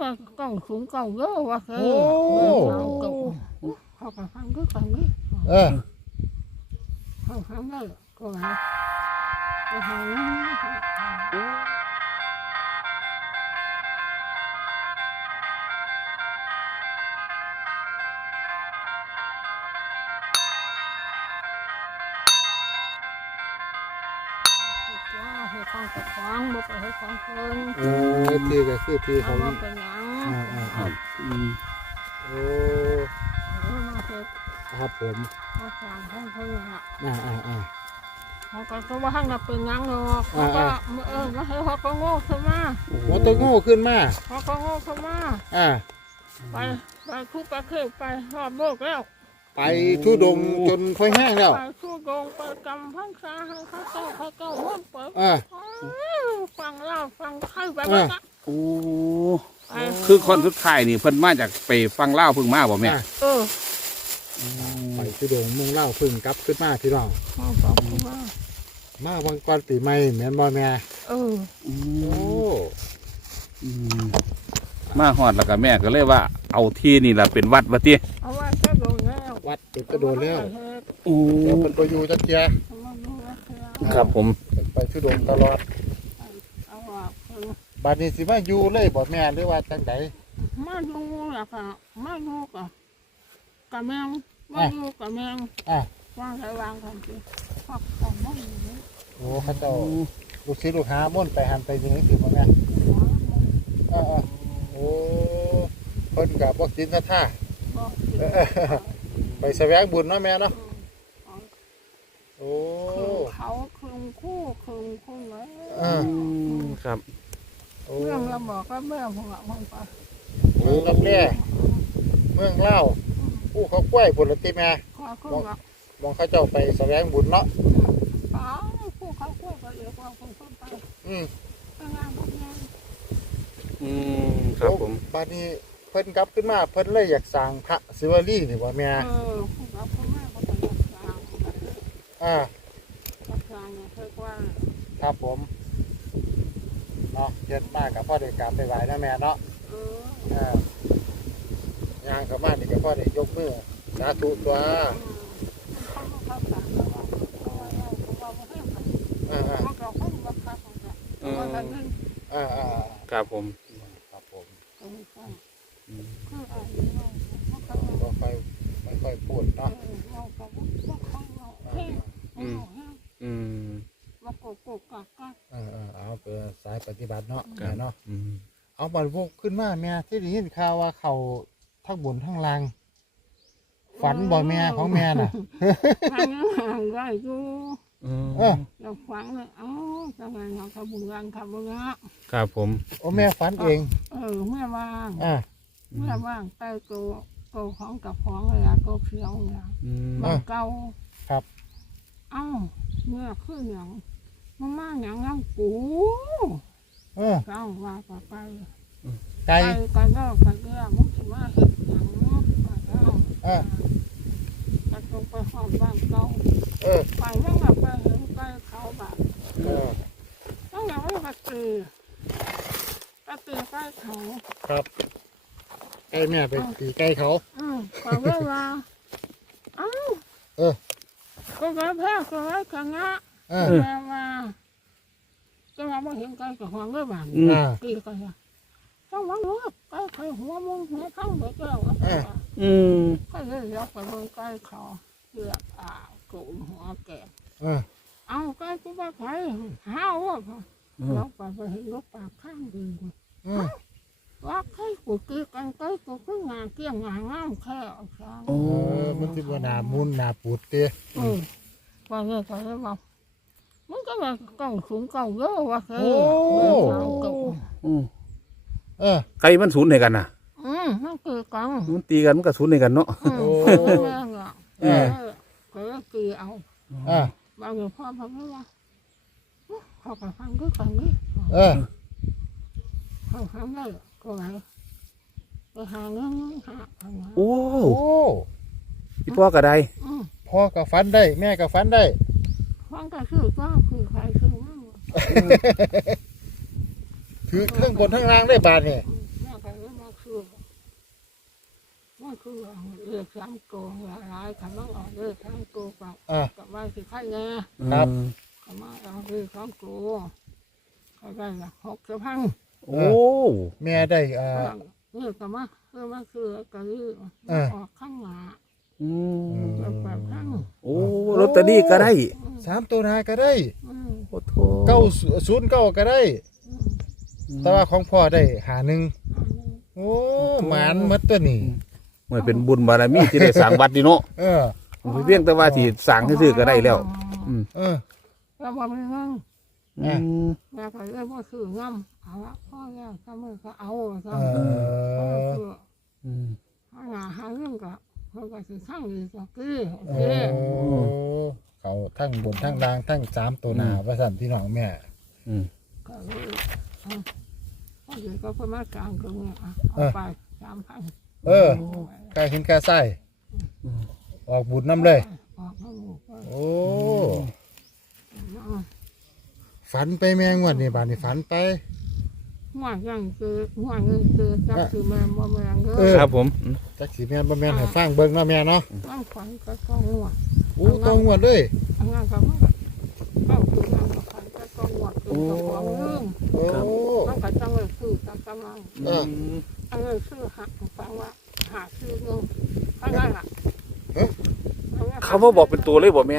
ว่าเก้าศูนย์เก้าเยอะว่าเคยโอ้เก้าเขาก็ฟังก็ฟังนี่เออเขาฟังได้ก็ไงก็ฟัง ให้ฟังกับฟังบ่ไปให้ฟังเพลินเออที่ก็คือที่เอาของมาเป็นหยังอ่าอ่าอ่าอืมโอ้เอามาเฮ็ดครับผมมาฟังให้เพิ่นน่ะอ่าอ่าอ่า เขาก็ก็ว่าห้างน่ะเป็นหยังหรอกเขาก็เออมาให้เขาก็โง่ขึ้นมาหัวตัวโง่ขึ้นมาเขาก็โง่ขึ้นมาอ่า ไปไปทุกประเทศไปรอบโลกแล้ว ไปทุดงจนค่อยแห้งแล้ว ไป สู้ดงไปกำพังษาให้เขาเจ้าเขาเจ้าวนไปอ่า ฟังเล่าฟังใครไปอ่าบ้างอะโอ้ไปคือคนสุดท้ายนี่เพิ่นมาจากไปฟังเล่าวเพิ่งมาบ่แม่ อ่าเออไปทุดงเมืองเล่าวพึ่งกลับขึ้นมาพี่น้องเขาบอกว่ามาวันก่อนปีใหม่แม่นบ่แม่เอออืโอ้มอืมมาฮอดแล้วก็แม่ก็เลยว่า เอาที่นี่ล่ะเป็นวัดว่าติเอาไว้ก็โดนแล้ ววัดติดกระโดดแล้วโอ้เดี๋ยวเพิ่นไปอยู่จักเจียครับผม ไปทุดงตลอดเอาว่าเพิ่นบัดนี้สิมาอยู่เลยบ่แม่หรือว่าจังไดมาดูล่ะค่ะมาดูกับกับแมงมาดูกับแมงอะวางใส่วางกันสิพักของมันอยู่นี่โอ้เขาเจ้าลูกศิษย์ลูกหาม่วนไปหันไปยิงสิบ่แม่อ่าๆโอ้เพิ่นก็บ่กินซะท่าบอกสิ ไปแสวงบุญเนาะแม่เนาะโอ้คืนเขาคืนคู่คืนคู่เลยอ่าครับโอ้เรื่องเราบอกก็แม่ผมอะมันไปเมืองรับแร่เมืองเล่าวผู้เขากล้วยบุญละติแม่ขอขึ้นว่ามองเขาเจ้าไปแสวงบุญเนาะป๋าคู่เขาคู่ก็เรียกว่าคนคนไปอืมไปงานพวกนี้อืมครับผมบัดนี้ เพิ่นกลับขึ้นมาเพิ่นเลยอยากสร้างพระศิวลีนี่ว่าแม่เออพวกเราพ่อแม่ก็ไปรักษาอ่ารักษาเนี่ยเรียกว่าครับผมเนาะเฮ็ดมากับพ่อได้กราบได้ไหว้นะแม่เนาะเอออ่าย่างเข้ามานี่ก็พ่อได้ยกมือสาธุตัวเขาก็รักษาแล้วว่าเขาว่าเราเขาว่าให้มันอ่าอ่ามันก็คงรักษาของเราว่ากันนั่นอ่าอ่า ครับผม ครับผม ตรงนี้ก็ อืม คืออะไรเราเขาก็ ก็ค่อยไม่ ค่อยพูดเอเนาะอเราก็ว่าเขาเราเฮ้ยเราเฮ้ยอืมมาโกโก้กักกักเออเออเอาเป็นสายปฏิบัติเนาะครัแม่บเนาะอืมเอาบัตรพวกขึ้นมาแม่ที่ได้ยินข่าวว่าเขาทั้งบนทั้งล่าง ฝันบ่แม่ของแม่น่ะทางนั้นห่างได้อยู่อืมเออเราฟังเลยเอ้าทำไมเราทำบุญงานทำบุญงานครับผม โอ้แม่ฝันเอง เออแม่ว่างอ่าแม่ว่างใต้ตัว ตัวของกับของเวลาตัวเขียวเนี่ยอืมมันเก่าครับ เอ้าเมื่อขึ้นอย่างมันมาอย่างน้ำปูเออเก้าว่าไปไปไก่ ไปกันก็กันก็มันถือว่าเห็ดอย่างเนาะไปเก้าเออ ไปตรงไปหอดบ้านเก่าเออไปว่าแบบไปเห็นไปเขาแบบเออต้องอย่างว่ากระตือกระตือไปเขาครับ ไก่แม่ไปตีไก่เขา อืมก็เวลาเอ้าเออ ก็ไว้แพ้ก็ไว้ขังะเออแม่ว่าจะมาบ่เห็นไก่กับหัวเงือบานอืม อ่า ตีกันอะต้องมาลูกไก่ไข่หัวมุงหัวทั้งหมดแล้วอะเออ อืมก็เลยยกไปเบิ่งไก่เขาเลือกอ่ากูนหัวแก่ เออ เอาไก่กูว่าไข่ห้าวอะแล้วไปไปเห็นลูกปากข้างดีกว่าเออ ว่าไข่กูตีกันไก่กูคืองานเกี่ยงงานงามแค่เอาซะโอ้ เออมันสิบ่หนามุนหนาปูดเตี้ยเออว่าเงี้ยก็เลยบอกมันก็ว่าเก่าสูงเก่าเยอะว่าเคยโอ้เก่าอืมเออ ไก่มันศูนย์ในกันน่ะอืมมันคือกังมันตีกันมันก็ศูนย์ในกันเนาะอืมโอ้แม่งอะเออก็เลยคือเอา อ่าบางอย่างพ่อพังก็ว่าเขาก็ฟังก็ฟังนี่เออเขาฟังได้ ก็ไงไปหาเงินหาทำงานโอ้โอ้พี่พ่อก็ได้อืมพ่อก็ฝันได้ แม่ก็ฝันได้ฟังก็คือก็คือใครคือมั่งถือเครื่องบนทั้งล่างได้บาทนี่แม่ก็เลยบมันคือเลือกสามโกงหลายคำว่าออกเลือกสามโกงกับอ่า กับว่าสิใครแน่ ครับคำว่าเอาเลือกสามโกงเขาได้ละหกสิบพัน โอ้ แม่ได้อ่าเลือกกับว่าเลือกมาคือก็เลือกเออ ออกข้างหน้าอืมเลือกแบบข้างโอ้ลอตเตอรี่ก็ได้สามตัวหนาก็ได้อืมโอ้โถเก้าศูนย์เก้าก็ได้ อืมแต่ว่าของพ่อได้หาหนึ่งอันนี้โอ้หมานหมัดตัวนี้ เหมือนเป็นบุญบารมีที่ได้สร้างวัดนี่เนาะเออเพียงแต่ว่าที่สร้างให้ซื้อก็ได้แล้ว อืม เออ แล้วว่าไม่งั้น อืมแม่ก็เลยว่าคือง่ำเอาละพ่อแล้วก็มือก็เอาเอซ้ำพ่ออ คืออืม หาหน้าหาเรื่องก็เพิ่นก็สิข้างดีก็คือโอโอ้เคเขาทั้งบนทั้งล่างทั้งสามตัวหนาว่าสั่นพี่น้องแม่ อืมก็เลยเอาพ่อเดี๋ยวก็เพิ่นมากลางตรงนี้อะเอาไปสามพันเออกายเห็นกายไส้ออกบุญน้ำเลย ออกมาหมู่ก็โอ้ เอา ฝันไปแมงวันนี่บานนี่ฝันไปหัวยังคือหัวยังคือจักคือแม่บ่แม่งเด้เออ อครับผมอืมจักสีแมนบ่แมนให้ฟังเบิ่งเนาะแม่เนาะต้องขวัญก็ต้องหัวโอ้ตรงหมดเลยอันนั้นก็มันก็คือมันก็ขวัญก็ต้องหัวคือตัวของเรื่องโอ้มันก็ต้องเลยคือตามกำลังเอออันนี้ชื่อหักฟังว่าหาชื่อหนึงข้างล่างอะเขาบ่บอกเป็นตัวเลยบ่แม่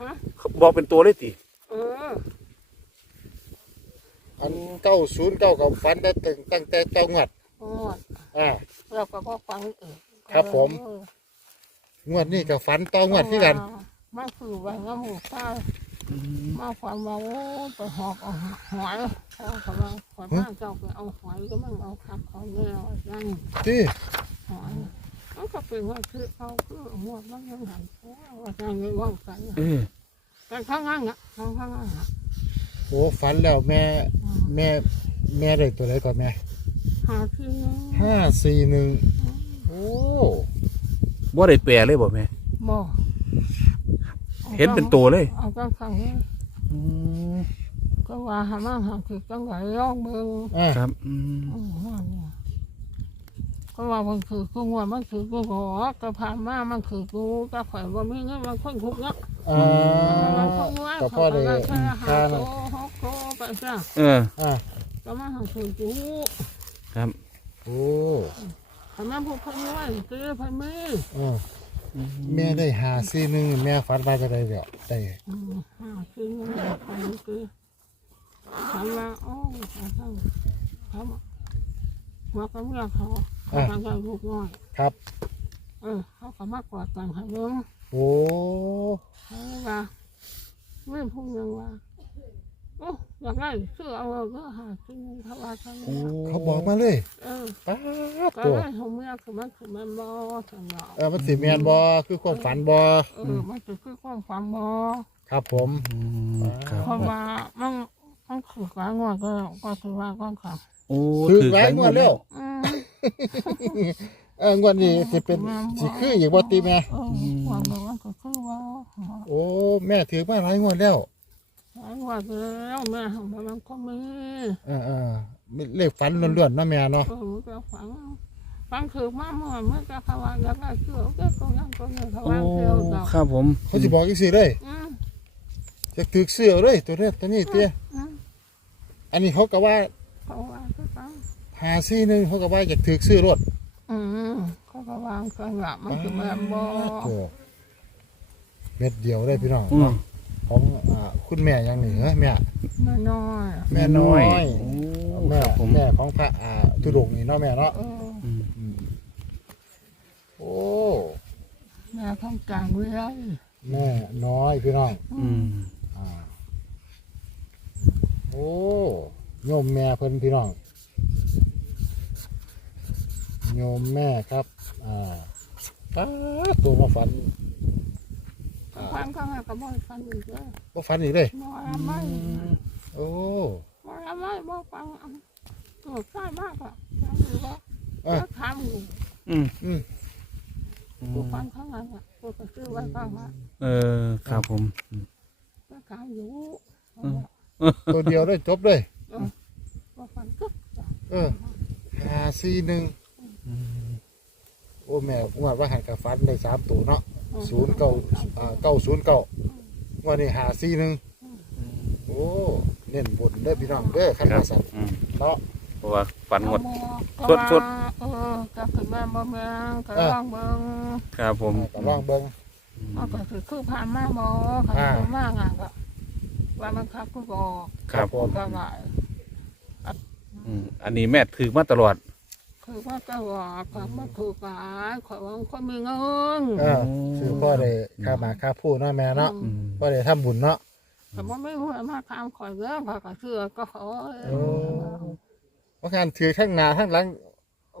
ฮะ เขาบอกเป็นตัวเลยติเออ อันเก้าศูนย์เก้ากับฝันได้ตึงตั้งแต่เจ้างวดโอ้ยอ่า เราก็บอกฟังเออครับผมงวดนี้กับฝันต่องวดที่กัน มาคือวันน้ำหมูใต้มาความว่าโอ้ไปหอบเอาหอยเขาเขาว่าหอยบ้านเจ้าไปเอาหอยก็มันเอาคับเขาแนวนั่นที่หอยมันก็เป็นว่าคือเขาคือหมวดมันยังหันว่าจะเงินว่ากันเออแต่ข้างล่างอะข้างข้างล่างอะโอ้ฝันแล้วแม่แม่แม่ได้ตัวไหนก่อนแม่หาที่นึงห้าสี่หนึ่งโอ้บ่ได้แปลเลยบ่แม่ บ่เห็นเป็นตัวเลยเอาก็ข้างนี้อืมก็ว่าหามาหาคือจังไหนร้องเบิ่งอ่าครับอืมอืมว่าเนี่ยก็ว่ามันคือกูว่ามันคือกูขอก็ผ่านมามันคือกูก็ข่อยว่ามีเงินมันคนทุกข์เนาะอ่ามันคนว่าก็เขาพ่อก็ได้ได้แค่หาค่าโตน่ะห กโตไปจ้ะเออ อ่าก็มาหาคือกูครับ โอ้ทำไมพวกเพิ่นว่าซื้อเพิ่นมีอ่าแม่ได้หาสี่หนึ่งแม่ฝันว่าจะได้เดี๋ยวได้อืมหาซื้อเงินเพิ่นคือถามว่าโอ้ทำทำทำว่าก็เมื่อเขาเขาทำงานลูกน้อย ครับ เออ เขาก็มากกว่ากันให้เบิ่งโอ้เขาว่าไม่พูดยังว่าโอ้ อยากได้เสื้อเอาก็หาซื้อเขาว่าทั้งโอ้เขาบอกมาเลยเออป้าดก็ตัวได้ของเมียคือมันคือมันบ่สำหรับเออมันสิแมนบอคือความฝันบอเออมันจะคือความความบ่ครับผม อืมครับเพราะว่ามันมันคือการงวดก็ก็คือว่าก็ค่ะโอ้ถือถือหลายกันงวดแล้วอืมเอองวดนี้สิเป็นสิคืออีกบ่ตีแม่เออความบ่มันก็คือว่าโอ้แม่ถือมาหลายงวดแล้ว หลายงวดแล้วแม่ของมันก็มีเออเออเลขฝันล้วนๆเนาะแม่เนาะเออจะฝังฝังคือมาเมื่อเมื่อจะเขาว่าอยากได้เสื้อก็ก็ยังก็ยังเขาโอ้ว่าเสื้อเราครับผมเขาสิบอกอีกสิเลยอืมจะถือเสื้อเลยตัวแรกตัวนี้เตี้ยอืมอันนี้เขาก็ว่าเขาว่าก็ต้องหาซี่หนึงเขาก็ว่าอยากถือเสื้อรถอืมเขาก็วางกันละมันคือแบบบ่โอ้เม็ดเดียวได้พี่น้องอืม ของอ่าคุณแม่ยังนี่เหรอแม่น้อยๆอะแม่น้อยโอ้แม่ครับผมแม่ของพระอ่าตุดงค์นี่เนาะแม่เนาะเอออืมอืมโอ้แม่ต้องการไว้ให้แม่น้อยพี่น้องอืมอ่าโอ้โยมแม่เพิ่นพี่น้องโยมแม่ครับอ่าป้าดตัวมาฝัน ฟันก็ให้กับบ่อยฟันอีกเลยบ่ฝันอีกเลยบ่ละไม่โอ้บ่ละไม่บ่ฟังอันตัวใกล้มากอะฟังอยู่ว่าเอ้ยแล้วทำอยู่อืมอืมตัวฟันข้างในอะตัวก็ซื้อไว้ข้างละเออครับผมอืมก็ขายอยู่ตัวเดียวได้จบเลยก็ฟันกึกจ้ะเออหาซีหนึ่งโอ้แม่งวดว่าหันกับฟันได้สามตัวเนาะ ศูนย์เก้าอ่าเก้าศูนย์เก้างวันนี้หาสี่หนึ่งโอ้เน้นบนเด้อพี่น้องเด้อขั้นครัมาบสั่นอืมเนาะ เพราะว่าฝันหมดสสดดสสดดเออก็คือแม่บ่แม่งก็ลองเบิ่งครับผมก็ลองเบิ่งมันก็คือคือผ่านมาบ่ค่ะอ่า คือมากอะก็ว่ามันครับก็บอกครับผมก็ได้อืมอันนี้แม่ถือมาตลอด คือว่าก็ว่าความบ่ถูกหลายขอว่าคนมีเงินเออคือพ่อได้ค่าหมาค่าผู้เนาะแม่เนาะอืมพ่อได้ทำบุญเนาะแต่ว่าไม่รู้มาทำขอยเยอะพอก็เชื่อก็ขอโอ้เพราะการถือทั้งหน้าทั้งหลัง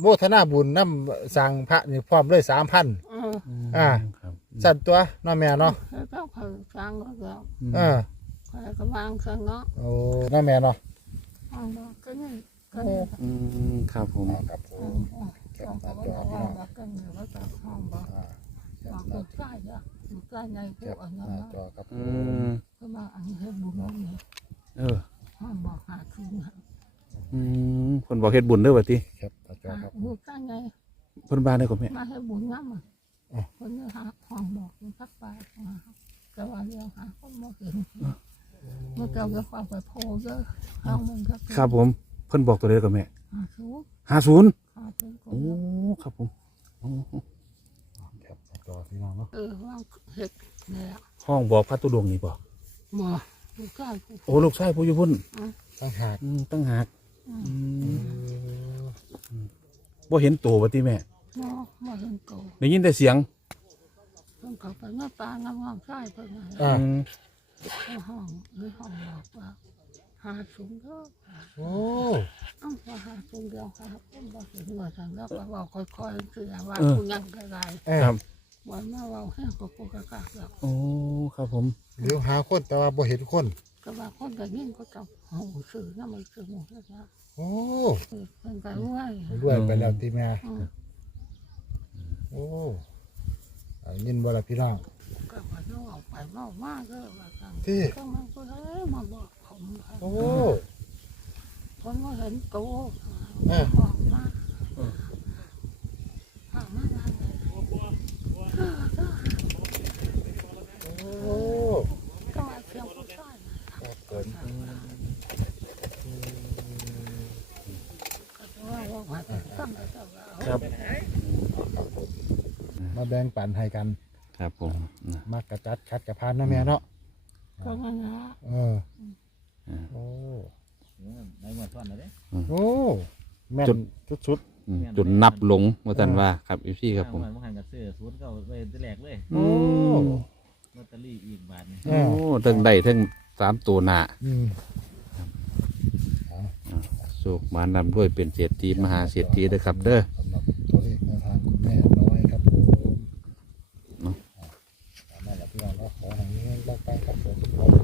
โมทนาบุญน้ำสั่งพระนี่พร้อมเลยสามพันเอออ่าครับสั่นตัวเนาะแม่เนาะแล้วก็เคยฟังก็แล้วอืมเออใครก็วางซะเนาะโอ้เนาะแม่เนาะเอาบอกก็นี่ ก็นี่อืมครับผมครับผเอม อเออก็บอกว่าบอกกันอยู่ว่าจะห้องบอกอ่าแคบปอกหน้าอยู่ใกล้อะอยู่ใกล้ในแคผู้ปอันหนั้นน้านะจอครับผอืม มก็มาอันนี้ให้บุญนี่เออ ห้องบอกหาคืนอืมคนบอกเฮ็ดบุญเด้อว่าติแคปหน้าจอครับอยู่ใกล้ในเพิ่นบ้านได้ก็แม่มาให้บุญน้ำอะคนนี้หาห้องบอกมันพักไปแต่ว่าเรื่องหาคนมาเห็นเมื่อเจ้าจะฟังไปโพเยอะห้องมันก็ครับผม เพิ่นบอกตัวเดียวกับแม่หาชูห้าศูนย์หาเป็นคโอ้นครับผมโอ้แคปหน้าจอพี่น้องเนาะเออว่างเห็ดเนี่ยห้องบอกพระตุดงค์นี่บ่หมออยู่ใกล้กูโอ้ลูกชายผู้อยู่พุ่นตั้งหากอืมตั้งหากอืมอืมบ่เห็นตัวว่าติแม่หมอมาเห็นโตได้ยินแต่เสียงเพิ่งเขาไปหน้าตาน้ำห้องใกล้เพิ่งอ่า อืมในห้องในห้องบอกว่า หาสูงเด้อโอ้เอ้าว่าหาสูงเดียวครับผมบอกเห็นว่าทางแล้วก็บอกค่อยๆคือว่าคุณยังก็ได้เออครับ วันมาเราแห้งก็ปกกากแล้วโอ้ ครับผม เดี๋ยวหาคนแต่ว่าบ่เห็นคน ก็ว่าคนก็ยิ่งก็ต้องหูสื่อน้ำมันสื่อหมดแล้วนะโอ้เออเพิ่นก็รวยรวยไปแล้วตีแม่อืมโอ้อ่ายินบ่ล่ะพี่น้อง ก็ว่าน้องออกไปนอกมากก็ว่ากันที่ ก็มันก็เลยมาบอกผมครับ โอ้คนก็เห็นโตเออบอกมาถามมาว่าไงโอ้ก็มาเสียงผู้ชายนะครับผมก็ว่าว่าว่าจะตั้งแต่เจ้าแล้วครับ มาแบ่งปันให้กันครับผมนะมักกระจัดคัดกระพานเนาะแม่เนาะก็นั่นนะเออ โอ้ในเมื่อซ่อนเลยโอ้แม่นจุด สุดอืมนับหลงว่าตันว่าครับอีพี่ครับผม ถ้าเมื่วะหันกับเสือสูนย์เก็เลยแต่แรกเลยโอ้ ลอตเตอรี่อีกบาทนึง โอ้เทั้งได้เทั้งสามตัวหนาอืม โศกมานำด้วยเป็นเศรษฐีมหาเศรษฐีนะครับ เด้อ สำหรับตัวเลขแนวางคุณแม่น้ครับผมเนาะ อ่านแหละพี่น้เราะขอให้เงินปังๆครับผม